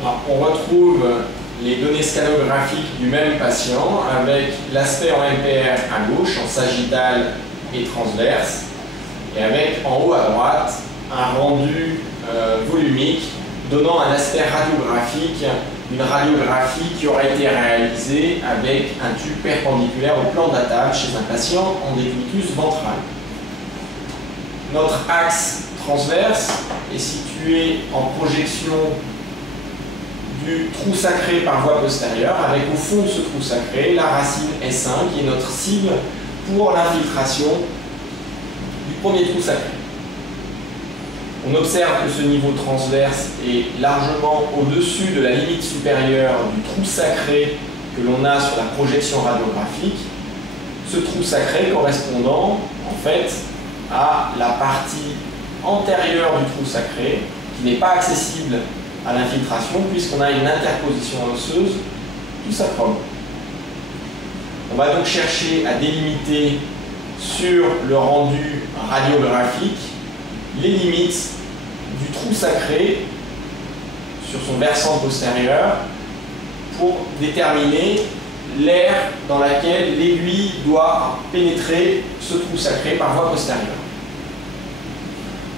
Alors, on retrouve les données scannographiques du même patient avec l'aspect en MPR à gauche, en sagittal et transverse, et avec en haut à droite un rendu volumique donnant un aspect radiographique, une radiographie qui aurait été réalisée avec un tube perpendiculaire au plan de la table chez un patient en décubitus ventral. Notre axe transverse est situé en projection du trou sacré par voie postérieure, avec au fond de ce trou sacré la racine S1 qui est notre cible pour l'infiltration du premier trou sacré. On observe que ce niveau transverse est largement au-dessus de la limite supérieure du trou sacré que l'on a sur la projection radiographique. Ce trou sacré correspondant en fait à la partie antérieure du trou sacré qui n'est pas accessible à l'infiltration puisqu'on a une interposition osseuse du sacrum. On va donc chercher à délimiter sur le rendu radiographique les limites du trou sacré sur son versant postérieur pour déterminer l'aire dans laquelle l'aiguille doit pénétrer ce trou sacré par voie postérieure.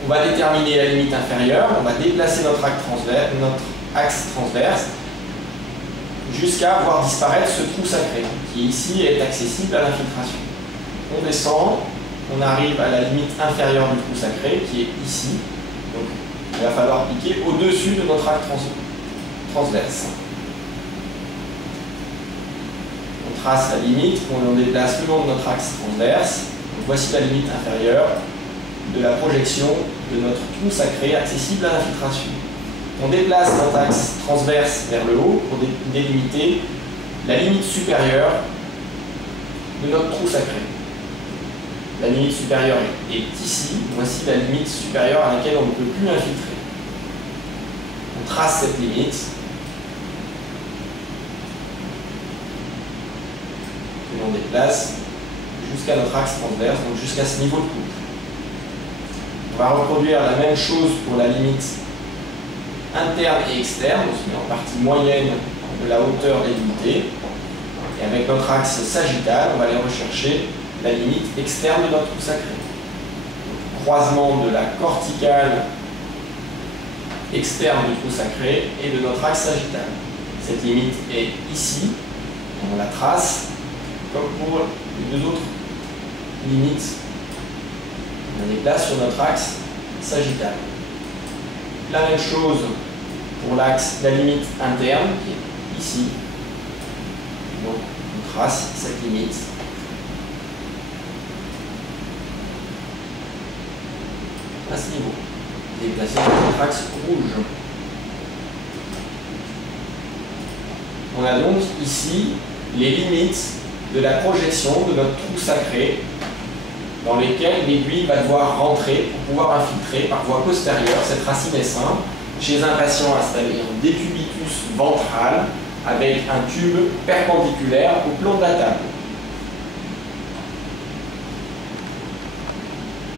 On va déterminer la limite inférieure, on va déplacer notre axe transverse jusqu'à voir disparaître ce trou sacré qui ici est accessible à l'infiltration. On descend, on arrive à la limite inférieure du trou sacré qui est ici. Donc il va falloir piquer au-dessus de notre axe transverse. On trace la limite, on déplace le long de notre axe transverse. Donc voici la limite inférieure de la projection de notre trou sacré accessible à l'infiltration. On déplace notre axe transverse vers le haut pour délimiter la limite supérieure de notre trou sacré. La limite supérieure est ici. Voici la limite supérieure à laquelle on ne peut plus infiltrer. On trace cette limite. Et on déplace jusqu'à notre axe transverse, donc jusqu'à ce niveau de coupe. On va reproduire la même chose pour la limite interne et externe. On se met en partie moyenne de la hauteur délimitée. Et avec notre axe sagittal, on va aller rechercher la limite externe de notre trou sacré. Donc, croisement de la corticale externe du trou sacré et de notre axe sagittal. Cette limite est ici. On la trace comme pour les deux autres limites. On la déplace sur notre axe sagittal. La même chose pour l'axe, la limite interne qui est ici. Donc on trace cette limite. À ce niveau. Déplacer sur notre axe rouge. On a donc ici les limites de la projection de notre trou sacré dans lesquels l'aiguille va devoir rentrer pour pouvoir infiltrer par voie postérieure cette racine S1 chez un patient installé en décubitus ventral avec un tube perpendiculaire au plan de la table.